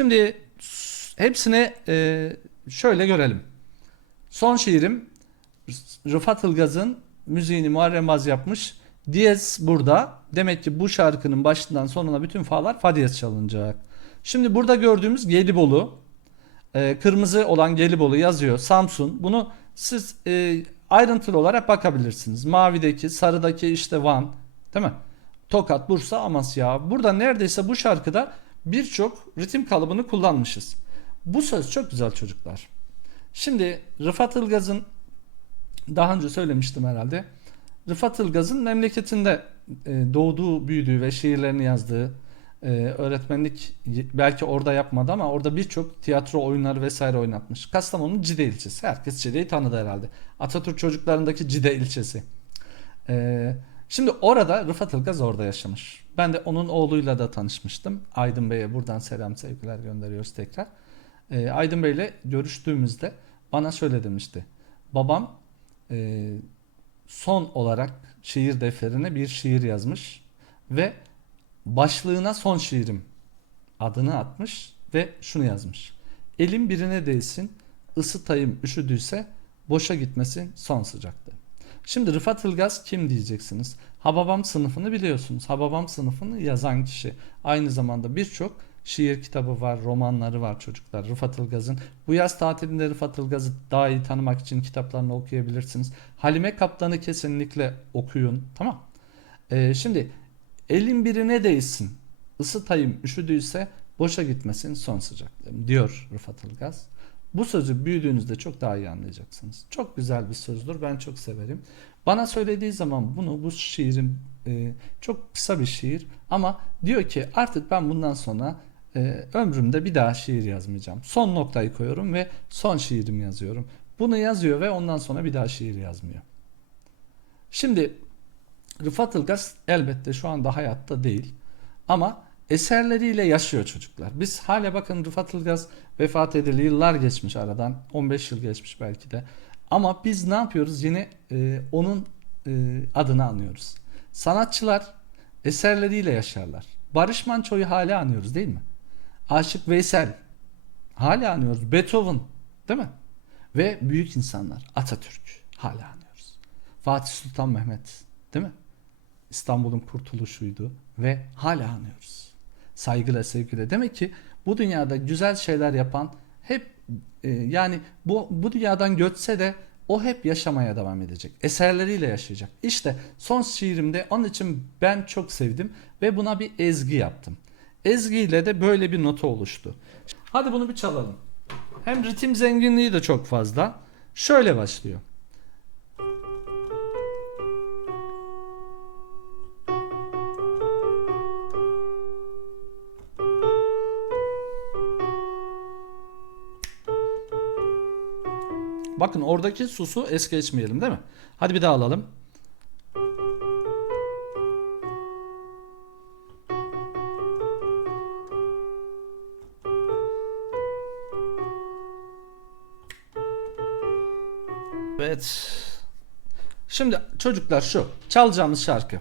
Şimdi hepsini e, şöyle görelim. Son şiirim Rıfat Ilgaz'ın müziğini Muharrem Baz yapmış. Diyez burada. Demek ki bu şarkının başından sonuna bütün fa'lar fa diyez çalınacak. Şimdi burada gördüğümüz Gelibolu. e, kırmızı olan Gelibolu yazıyor. Samsun. Bunu siz e, ayrıntılı olarak bakabilirsiniz. Mavideki, sarıdaki işte Van. Değil mi? Tokat, Bursa, Amasya. Burada neredeyse bu şarkıda birçok ritim kalıbını kullanmışız. Bu söz çok güzel çocuklar. Şimdi Rıfat Ilgaz'ın daha önce söylemiştim herhalde. Rıfat Ilgaz'ın memleketinde e, doğduğu, büyüdüğü ve şiirlerini yazdığı e, öğretmenlik belki orada yapmadı ama orada birçok tiyatro oyunları vesaire oynatmış. Kastamonu'nun Cide ilçesi. Herkes Cide'yi tanıdı herhalde. Atatürk çocuklarındaki Cide ilçesi. E, şimdi orada Rıfat Ilgaz orada yaşamış. Ben de onun oğluyla da tanışmıştım. Aydın Bey'e buradan selam sevgiler gönderiyoruz tekrar. E, Aydın Bey'le görüştüğümüzde bana şöyle demişti. Babam e, son olarak şiir defterine bir şiir yazmış ve başlığına son şiirim adını atmış ve şunu yazmış. Elim birine değsin, ısıtayım üşüdüyse boşa gitmesin son sıcaktı. Şimdi Rıfat Ilgaz kim diyeceksiniz? Hababam sınıfını biliyorsunuz. Hababam sınıfını yazan kişi. Aynı zamanda birçok şiir kitabı var, romanları var çocuklar. Rıfat Ilgaz'ın. Bu yaz tatilinde Rıfat Ilgaz'ı daha iyi tanımak için kitaplarını okuyabilirsiniz. Halime Kaplan'ı kesinlikle okuyun. Tamam. Ee, şimdi elin birine değsin. Isıtayım üşüdüyse boşa gitmesin son sıcaklığım diyor Rıfat Ilgaz. Bu sözü büyüdüğünüzde çok daha iyi anlayacaksınız. Çok güzel bir sözdür. Ben çok severim. Bana söylediği zaman bunu bu şiirin e, çok kısa bir şiir ama diyor ki artık ben bundan sonra e, ömrümde bir daha şiir yazmayacağım. Son noktayı koyuyorum ve son şiirimi yazıyorum. Bunu yazıyor ve ondan sonra bir daha şiir yazmıyor. Şimdi Rıfat Ilgaz elbette şu anda hayatta değil ama eserleriyle yaşıyor çocuklar. Biz hala bakın Rıfat Ilgaz vefat edildi yıllar geçmiş aradan 15 yıl geçmiş belki de. Ama biz ne yapıyoruz? Yine e, onun e, adını anıyoruz. Sanatçılar eserleriyle yaşarlar. Barış Manço'yu hala anıyoruz değil mi? Aşık Veysel hala anıyoruz. Beethoven değil mi? Ve büyük insanlar Atatürk hala anıyoruz. Fatih Sultan Mehmet değil mi? İstanbul'un kurtuluşuydu ve hala anıyoruz. Saygıyla sevgiyle. Demek ki bu dünyada güzel şeyler yapan hep e, yani bu bu dünyadan göçse de o hep yaşamaya devam edecek. Eserleriyle yaşayacak. İşte son şiirimde onun için ben çok sevdim ve buna bir ezgi yaptım. Ezgi ile de böyle bir nota oluştu. Hadi bunu bir çalalım. Hem ritim zenginliği de çok fazla. Şöyle başlıyor. Bakın oradaki susu es geçmeyelim değil mi? Hadi bir daha alalım. Evet. Şimdi çocuklar şu çalacağımız şarkı.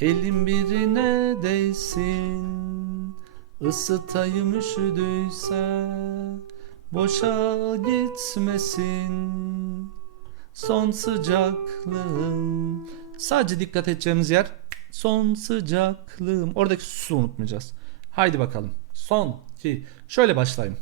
Elim birine değsin ısıtayım üşüdüyse Boşa gitmesin son sıcaklığım. Sadece dikkat edeceğimiz yer son sıcaklığım. Oradaki susu unutmayacağız. Haydi bakalım. Son ki şöyle başlayayım.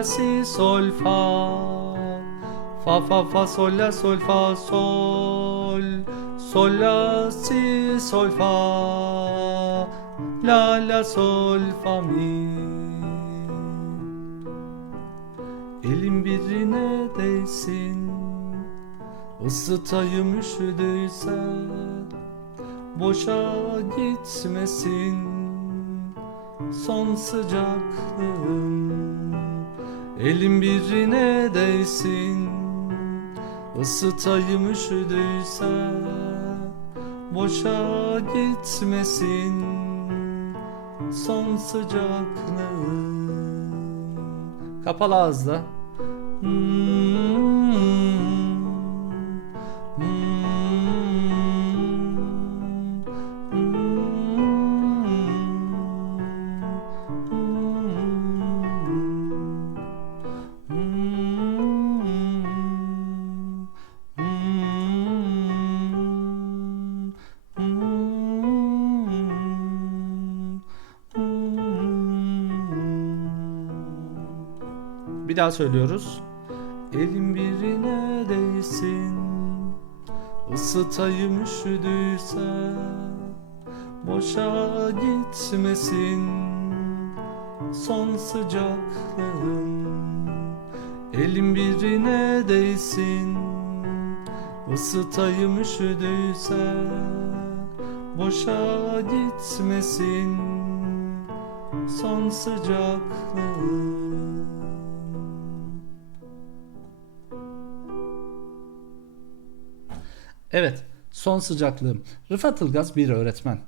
La si sol fa. Fa fa fa sol la sol fa sol. Sol la si sol fa. La la sol fa mi. Elim birine değsin. Isıtayım üşüdüyse Boşa gitmesin. Son sıcaklığım Elim birine değsin Isıtayım üşüdüyse boşa gitmesin son sıcaklığın Kapalı ağızla Hmm. Bir daha söylüyoruz. Elim birine değsin Isıtayım üşüdüyse Boşa gitmesin Son sıcaklığım Elim birine değsin Isıtayım üşüdüyse Boşa gitmesin Son sıcaklığım Evet, son sıcaklığım. Rıfat Ilgaz bir öğretmen.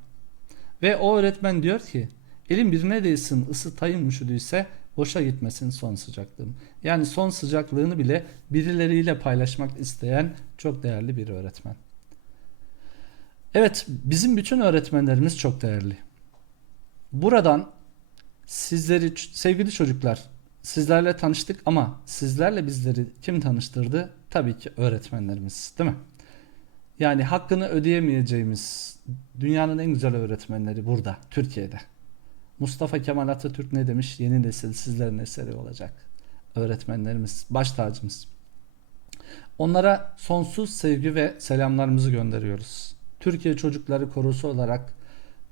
Ve o öğretmen diyor ki, elin birine değsin ısıtayım üşüdüyse boşa gitmesin son sıcaklığım. Yani son sıcaklığını bile birileriyle paylaşmak isteyen çok değerli bir öğretmen. Evet, bizim bütün öğretmenlerimiz çok değerli. Buradan sizleri sevgili çocuklar, sizlerle tanıştık ama sizlerle bizleri kim tanıştırdı? Tabii ki öğretmenlerimiz, değil mi? Yani hakkını ödeyemeyeceğimiz dünyanın en güzel öğretmenleri burada, Türkiye'de. Mustafa Kemal Atatürk ne demiş? Yeni nesil sizlerin eseri olacak. Öğretmenlerimiz, baş tacımız. Onlara sonsuz sevgi ve selamlarımızı gönderiyoruz. Türkiye Çocukları Korosu olarak,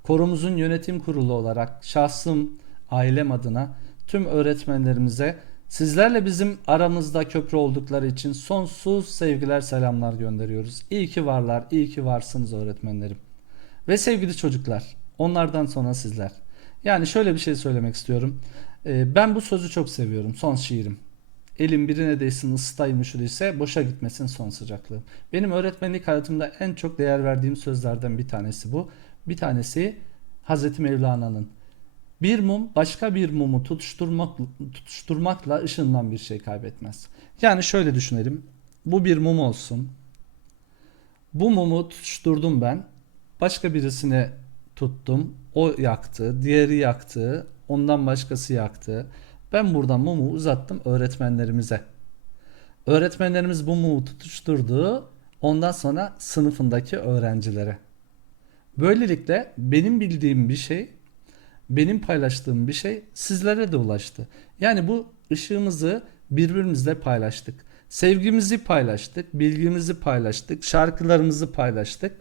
korumuzun yönetim kurulu olarak, şahsım, ailem adına tüm öğretmenlerimize Sizlerle bizim aramızda köprü oldukları için sonsuz sevgiler selamlar gönderiyoruz. İyi ki varlar, iyi ki varsınız öğretmenlerim. Ve sevgili çocuklar, onlardan sonra sizler. Yani şöyle bir şey söylemek istiyorum. Ee, ben bu sözü çok seviyorum, son şiirim. Elim birine değsin ısıtayım ise boşa gitmesin son sıcaklığım. Benim öğretmenlik hayatımda en çok değer verdiğim sözlerden bir tanesi bu. Bir tanesi Hazreti Mevlana'nın bir mum başka bir mumu tutuşturmak, tutuşturmakla ışığından bir şey kaybetmez. Yani şöyle düşünelim. Bu bir mum olsun. Bu mumu tutuşturdum ben. Başka birisine tuttum. O yaktı. Diğeri yaktı. Ondan başkası yaktı. Ben buradan mumu uzattım öğretmenlerimize. Öğretmenlerimiz bu mumu tutuşturdu. Ondan sonra sınıfındaki öğrencilere. Böylelikle benim bildiğim bir şey benim paylaştığım bir şey sizlere de ulaştı. Yani bu ışığımızı birbirimizle paylaştık. Sevgimizi paylaştık, bilgimizi paylaştık, şarkılarımızı paylaştık.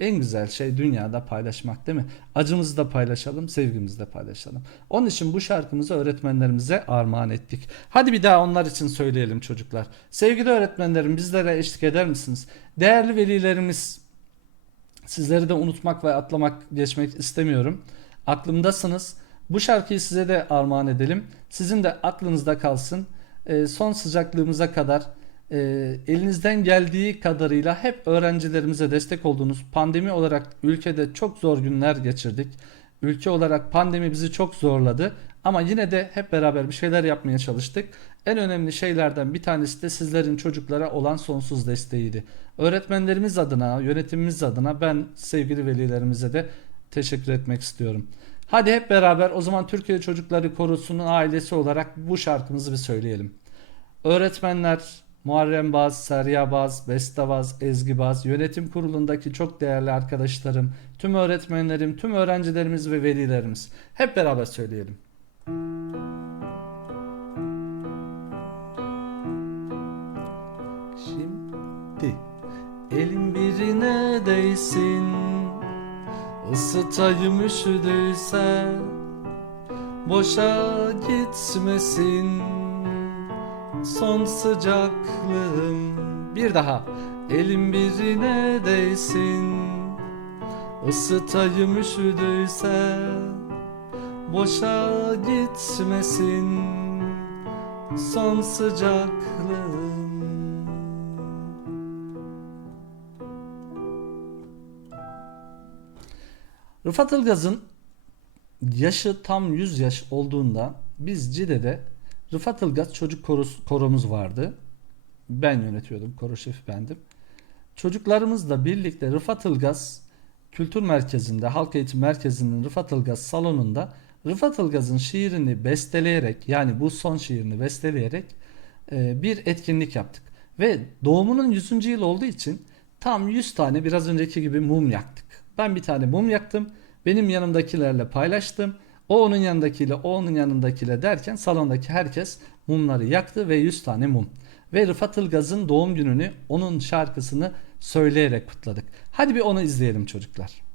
En güzel şey dünyada paylaşmak değil mi? Acımızı da paylaşalım, sevgimizi de paylaşalım. Onun için bu şarkımızı öğretmenlerimize armağan ettik. Hadi bir daha onlar için söyleyelim çocuklar. Sevgili öğretmenlerim bizlere eşlik eder misiniz? Değerli velilerimiz sizleri de unutmak ve atlamak geçmek istemiyorum aklımdasınız. Bu şarkıyı size de armağan edelim. Sizin de aklınızda kalsın. E, son sıcaklığımıza kadar e, elinizden geldiği kadarıyla hep öğrencilerimize destek olduğunuz pandemi olarak ülkede çok zor günler geçirdik. Ülke olarak pandemi bizi çok zorladı ama yine de hep beraber bir şeyler yapmaya çalıştık. En önemli şeylerden bir tanesi de sizlerin çocuklara olan sonsuz desteğiydi. Öğretmenlerimiz adına, yönetimimiz adına ben sevgili velilerimize de teşekkür etmek istiyorum. Hadi hep beraber o zaman Türkiye Çocukları Korosu'nun ailesi olarak bu şarkımızı bir söyleyelim. Öğretmenler Muharrem Baz, Serya Baz, Beste Baz, Ezgi Baz, yönetim kurulundaki çok değerli arkadaşlarım, tüm öğretmenlerim, tüm öğrencilerimiz ve velilerimiz. Hep beraber söyleyelim. Şimdi elim birine değsin Isıtayım üşüdüyse Boşa gitmesin. Son sıcaklığım Bir daha Elim birine değsin. Isıtayım üşüdüyse Boşa gitmesin. Son sıcaklığım Rıfat Ilgaz'ın yaşı tam 100 yaş olduğunda biz Cide'de Rıfat Ilgaz çocuk koros- koromuz vardı. Ben yönetiyordum. Koro şefi bendim. Çocuklarımızla birlikte Rıfat Ilgaz Kültür Merkezi'nde, Halk Eğitim Merkezi'nin Rıfat Ilgaz salonunda Rıfat Ilgaz'ın şiirini besteleyerek yani bu son şiirini besteleyerek e, bir etkinlik yaptık. Ve doğumunun 100. yıl olduğu için tam 100 tane biraz önceki gibi mum yaktık. Ben bir tane mum yaktım. Benim yanımdakilerle paylaştım. O onun yanındakiyle, o onun yanındakiyle derken salondaki herkes mumları yaktı ve 100 tane mum. Ve Rıfat Ilgaz'ın doğum gününü onun şarkısını söyleyerek kutladık. Hadi bir onu izleyelim çocuklar.